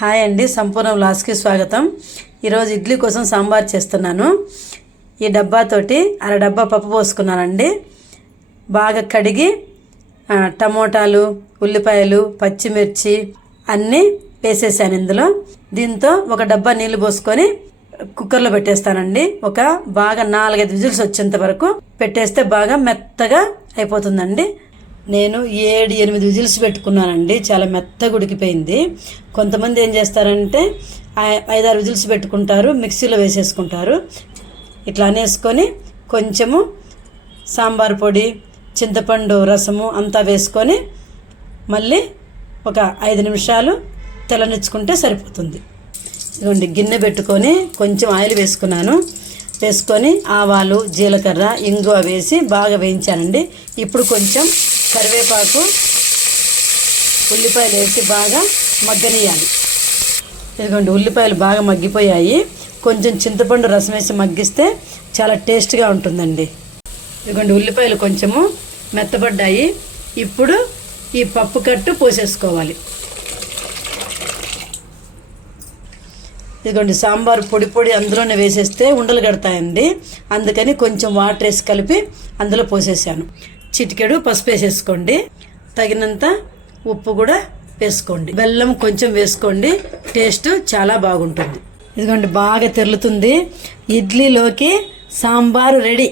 Hi అండి, సంపూర్ణ వ్లాగ్స్కి స్వాగతం. ఈరోజు ఇడ్లీ కోసం సాంబార్ చేస్తున్నాను. ఈ డబ్బాతోటి అర డబ్బా పప్పు పోసుకున్నానండి. బాగా కడిగి టమోటాలు, ఉల్లిపాయలు, పచ్చిమిర్చి అన్నీ వేసేసాను ఇందులో. దీంతో ఒక డబ్బా నీళ్లు పోసుకొని కుక్కర్లో పెట్టేస్తానండి. బాగా 4-5 విజిల్స్ వచ్చేంత వరకు పెట్టేస్తే బాగా మెత్తగా అయిపోతుందండి. నేను 7-8 విజిల్స్ పెట్టుకున్నానండి. చాలా మెత్తగా ఉడికిపోయింది. కొంతమంది ఏం చేస్తారంటే 5-6 విజిల్స్ పెట్టుకుంటారు, మిక్సీలో వేసేసుకుంటారు. ఇట్లా అనేసుకొని కొంచెము సాంబార్ పొడి, చింతపండు రసము అంతా వేసుకొని మళ్ళీ ఒక 5 నిమిషాలు తెల్లనిచ్చుకుంటే సరిపోతుంది. ఇదిగోండి, గిన్నె పెట్టుకొని కొంచెం ఆయిల్ వేసుకొని ఆవాలు, జీలకర్ర, ఇంగువ వేసి బాగా వేయించానండి. ఇప్పుడు కొంచెం కరివేపాకు, ఉల్లిపాయలు వేసి బాగా మగ్గనియాలి. ఇదిగోండి, ఉల్లిపాయలు బాగా మగ్గిపోయాయి. కొంచెం చింతపండు రసం వేసి మగ్గిస్తే చాలా టేస్ట్గా ఉంటుందండి. ఇదిగోండి, ఉల్లిపాయలు కొంచెము మెత్తబడ్డాయి. ఇప్పుడు ఈ పప్పు కట్టు పోసేసుకోవాలి. ఇదిగోండి, సాంబార్ పొడి అందులోనే వేసేస్తే ఉండలు కడతాయండి. అందుకని కొంచెం వాటర్ వేసి కలిపి అందులో పోసేసాను. చిటికెడు పసుపు వేసేసుకోండి, తగినంత ఉప్పు కూడా వేసుకోండి, బెల్లం కొంచెం వేసుకోండి. టేస్ట్ చాలా బాగుంటుంది. ఇదిగోండి, బాగా తెరులుతుంది. ఇడ్లీలోకి సాంబారు రెడీ.